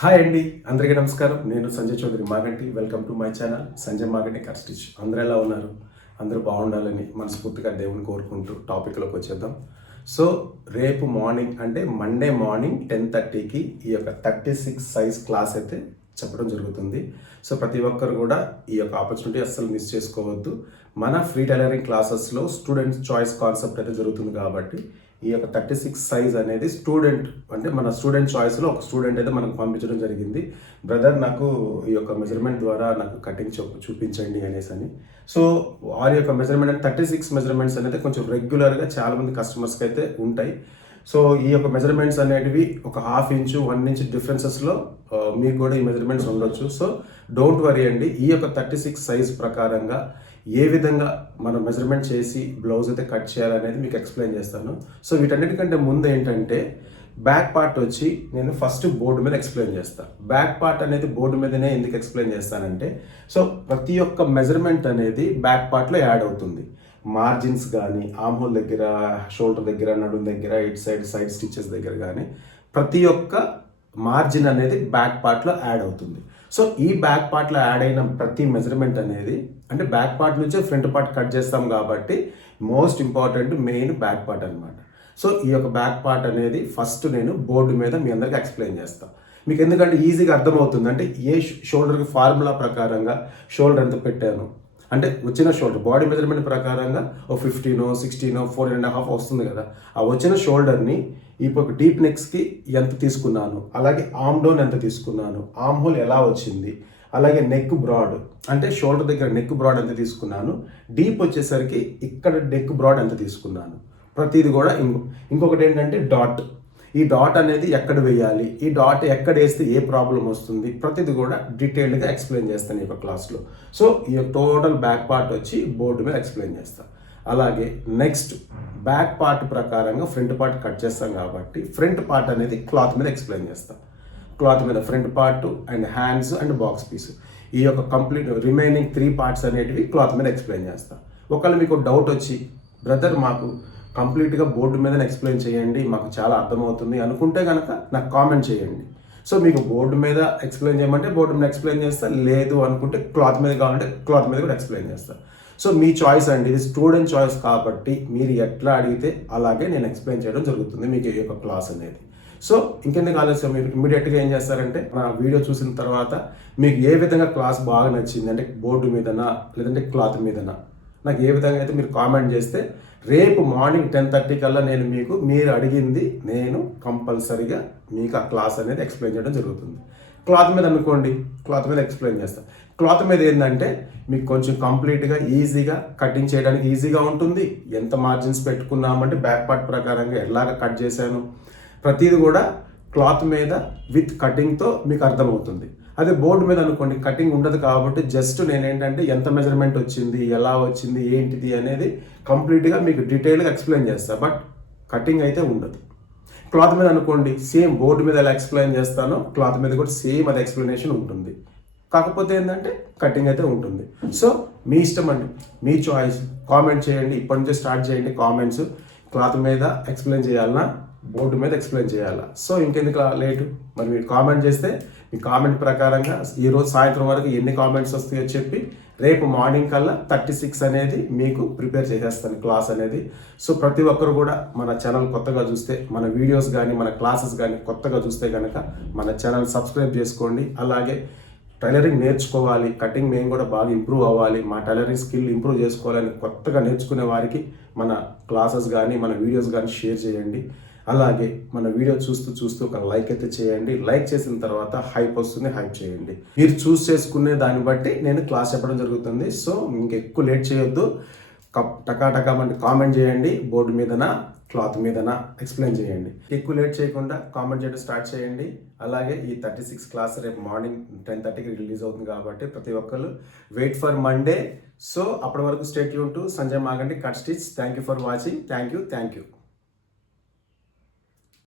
Hi అండి, అందరికీ నమస్కారం. నేను Sanjay Chaudhary Maganti. Welcome to my channel Sanjay Maganti cut stitch. అందరూ ఎలా ఉన్నారు? అందరూ బాగుండాలని మనస్ఫూర్తిగా దేవుని కోరుకుంటూ టాపిక్లోకి వచ్చేద్దాం. సో రేపు మార్నింగ్ అంటే మండే మార్నింగ్ 10:30కి ఈ యొక్క 36 సైజ్ క్లాస్ అయితే చెప్పడం జరుగుతుంది. సో ప్రతి ఒక్కరు కూడా ఈ యొక్క ఆపర్చునిటీ అస్సలు మిస్ చేసుకోవద్దు. మన ఫ్రీ టైలరింగ్ క్లాసెస్లో స్టూడెంట్స్ చాయిస్ కాన్సెప్ట్ అయితే జరుగుతుంది కాబట్టి ఈ యొక్క 36 సైజ్ అనేది స్టూడెంట్ అంటే మన స్టూడెంట్ చాయిస్లో ఒక స్టూడెంట్ అయితే మనకు పంపించడం జరిగింది. బ్రదర్, నాకు ఈ యొక్క మెజర్మెంట్ ద్వారా నాకు కటింగ్ చూపించండి అనేసి అని. సో వారి యొక్క మెజర్మెంట్ అంటే 36 మెజర్మెంట్స్ అనేది కొంచెం రెగ్యులర్గా చాలామంది కస్టమర్స్కి అయితే ఉంటాయి. సో ఈ యొక్క మెజర్మెంట్స్ అనేటివి ఒక 1/2 ఇంచు 1 ఇంచ్ డిఫరెన్సెస్లో మీకు కూడా ఈ మెజర్మెంట్స్ ఉండొచ్చు. సో డోంట్ వరీ అండి, ఈ యొక్క 36 సైజ్ ప్రకారంగా ఏ విధంగా మనం మెజర్మెంట్ చేసి బ్లౌజ్ అయితే కట్ చేయాలనేది మీకు ఎక్స్ప్లెయిన్ చేస్తాను. సో వీటన్నిటికంటే ముందు ఏంటంటే బ్యాక్ పార్ట్ వచ్చి నేను ఫస్ట్ బోర్డు మీద ఎక్స్ప్లెయిన్ చేస్తాను. బ్యాక్ పార్ట్ అనేది బోర్డు మీదనే ఎందుకు ఎక్స్ప్లెయిన్ చేస్తానంటే, సో ప్రతి ఒక్క మెజర్మెంట్ అనేది బ్యాక్ పార్ట్లో యాడ్ అవుతుంది. మార్జిన్స్ కానీ, ఆర్మ్ హోల్ దగ్గర, షోల్డర్ దగ్గర, నడుం దగ్గర, ఇట్ సైడ్ స్టిచెస్ దగ్గర కానీ ప్రతి ఒక్క మార్జిన్ అనేది బ్యాక్ పార్ట్లో యాడ్ అవుతుంది. సో ఈ బ్యాక్ పార్ట్లో యాడ్ అయిన ప్రతి మెజర్మెంట్ అనేది అంటే బ్యాక్ పార్ట్ నుంచే ఫ్రంట్ పార్ట్ కట్ చేస్తాం కాబట్టి most important main back part అనమాట. సో ఈ యొక్క బ్యాక్ పార్ట్ అనేది ఫస్ట్ నేను బోర్డు మీద మీ అందరికీ ఎక్స్ప్లెయిన్ చేస్తాను. మీకు ఎందుకంటే ఈజీగా అర్థమవుతుంది. అంటే ఏ షోల్డర్కి ఫార్ములా ప్రకారంగా షోల్డర్ ఎంత పెట్టాను అంటే వచ్చిన షోల్డర్ బాడీ మెజర్మెంట్ ప్రకారంగా ఓ 15, 16, 4.5 వస్తుంది కదా. ఆ వచ్చిన షోల్డర్ని ఇప్పుడు డీప్ నెక్స్కి ఎంత తీసుకున్నాను, అలాగే ఆర్మ్ డౌన్ ఎంత తీసుకున్నాను, ఆర్మ్ హోల్ ఎలా వచ్చింది, అలాగే నెక్ బ్రాడ్ అంటే షోల్డర్ దగ్గర నెక్ బ్రాడ్ ఎంత తీసుకున్నాను, డీప్ వచ్చేసరికి ఇక్కడ నెక్ బ్రాడ్ ఎంత తీసుకున్నాను, ప్రతిది కూడా ఇంకొకటి ఏంటంటే డాట్. ఈ డాట్ అనేది ఎక్కడ వేయాలి, ఈ డాట్ ఎక్కడ వేస్తే ఏ ప్రాబ్లం వస్తుంది, ప్రతిది కూడా డీటెయిల్డ్గా ఎక్స్ప్లెయిన్ చేస్తాను ఈ యొక్క క్లాస్లో. సో ఈ టోటల్ బ్యాక్ పార్ట్ వచ్చి బోర్డు మీద ఎక్స్ప్లెయిన్ చేస్తాను. అలాగే నెక్స్ట్ బ్యాక్ పార్ట్ ప్రకారంగా ఫ్రంట్ పార్ట్ కట్ చేస్తాం కాబట్టి ఫ్రంట్ పార్ట్ అనేది క్లాత్ మీద ఎక్స్ప్లెయిన్ చేస్తాం. క్లాత్ మీద front part and hands and box piece ఈ యొక్క కంప్లీట్ రిమైనింగ్ 3 పార్ట్స్ అనేటివి క్లాత్ మీద ఎక్స్ప్లెయిన్ చేస్తాం. ఒకవేళ మీకు డౌట్ వచ్చి బ్రదర్ మాకు కంప్లీట్గా బోర్డు మీద ఎక్స్ప్లెయిన్ చేయండి, మాకు చాలా అర్థమవుతుంది అనుకుంటే కనుక నాకు కామెంట్ చేయండి. సో మీకు బోర్డు మీద ఎక్స్ప్లెయిన్ చేయమంటే బోర్డు మీద ఎక్స్ప్లెయిన్ చేస్తా, లేదు అనుకుంటే క్లాత్ మీద కావాలంటే క్లాత్ మీద కూడా ఎక్స్ప్లెయిన్ చేస్తాను. సో మీ చాయిస్ అండి, ఇది స్టూడెంట్ చాయిస్ కాబట్టి మీరు ఎట్లా అడిగితే అలాగే నేను ఎక్స్ప్లెయిన్ చేయడం జరుగుతుంది మీకు ఈ యొక్క క్లాస్ అనేది. సో ఇంకెందుకు ఆలస్యం, మీరు ఇమీడియట్గా ఏం చేస్తారంటే నా వీడియో చూసిన తర్వాత మీకు ఏ విధంగా క్లాస్ బాగా నచ్చింది అంటే బోర్డు మీదనా లేదంటే క్లాత్ మీదనా నాకు ఏ విధంగా అయితే మీరు కామెంట్ చేస్తే రేపు మార్నింగ్ 10:30 కల్లా నేను మీరు అడిగింది నేను కంపల్సరీగా మీకు ఆ క్లాస్ అనేది ఎక్స్ప్లెయిన్ చేయడం జరుగుతుంది. క్లాత్ మీద అనుకోండి, క్లాత్ మీద ఎక్స్ప్లెయిన్ చేస్తాను. క్లాత్ మీద ఏంటంటే మీకు కొంచెం కంప్లీట్గా ఈజీగా కటింగ్ చేయడానికి ఈజీగా ఉంటుంది. ఎంత మార్జిన్స్ పెట్టుకున్నామంటే బ్యాక్ పార్ట్ ప్రకారంగా ఎలాగ కట్ చేశాను ప్రతిది కూడా క్లాత్ మీద విత్ కటింగ్తో మీకు అర్థమవుతుంది. అదే బోర్డు మీద అనుకోండి కటింగ్ ఉండదు కాబట్టి జస్ట్ నేనేంటంటే ఎంత మెజర్మెంట్ వచ్చింది, ఎలా వచ్చింది, ఏంటిది అనేది కంప్లీట్గా మీకు డీటెయిల్గా ఎక్స్ప్లెయిన్ చేస్తాను. బట్ కటింగ్ అయితే ఉండదు. క్లాత్ మీద అనుకోండి సేమ్ బోర్డు మీద ఎలా ఎక్స్ప్లెయిన్ చేస్తానో క్లాత్ మీద కూడా సేమ్ అది ఎక్స్ప్లెనేషన్ ఉంటుంది. కాకపోతే ఏంటంటే కటింగ్ అయితే ఉంటుంది. సో మీ ఇష్టం అండి, మీ చాయిస్. కామెంట్ చేయండి, ఇప్పటి నుంచే స్టార్ట్ చేయండి కామెంట్స్. క్లాత్ మీద ఎక్స్ప్లెయిన్ చేయాలన్నా బోర్డు మీద ఎక్స్ప్లెయిన్ చేయాలా. సో ఇంకెందుకు లేటు, మరి మీరు కామెంట్ చేస్తే మీ కామెంట్ ప్రకారంగా ఈరోజు సాయంత్రం వరకు ఎన్ని కామెంట్స్ వస్తాయో చెప్పి రేపు మార్నింగ్ కల్లా 36 అనేది మీకు ప్రిపేర్ చేసేస్తాను క్లాస్ అనేది. సో ప్రతి ఒక్కరు కూడా మన ఛానల్ కొత్తగా చూస్తే, మన వీడియోస్ కానీ మన క్లాసెస్ కానీ కొత్తగా చూస్తే కనుక మన ఛానల్ సబ్స్క్రైబ్ చేసుకోండి. అలాగే టైలరింగ్ నేర్చుకోవాలి, కటింగ్ మేము కూడా బాగా ఇంప్రూవ్ అవ్వాలి, మా టైలరింగ్ స్కిల్ ఇంప్రూవ్ చేసుకోవాలని కొత్తగా నేర్చుకునే వారికి మన క్లాసెస్ కానీ మన వీడియోస్ కానీ షేర్ చేయండి. అలాగే మన వీడియో చూస్తూ ఒక లైక్ అయితే చేయండి. లైక్ చేసిన తర్వాత హైప్ వస్తుంది, హైప్ చేయండి. మీరు చూస్ చేసుకునే దాన్ని బట్టి నేను క్లాస్ చెప్పడం జరుగుతుంది. సో ఇంకెక్కువ లేట్ చేయొద్దు, టకామంటే కామెంట్ చేయండి. బోర్డు మీదనా క్లాత్ మీదనా ఎక్స్ప్లెయిన్ చేయండి. ఎక్కువ లేట్ చేయకుండా కామెంట్ చేయడం స్టార్ట్ చేయండి. అలాగే ఈ 36 క్లాస్ రేపు మార్నింగ్ 10:30కి రిలీజ్ అవుతుంది కాబట్టి ప్రతి ఒక్కరు వెయిట్ ఫర్ మండే. సో అప్పటి వరకు stay tune to Sanjay Maganti cut stitch. Thank you for watching. Thank you.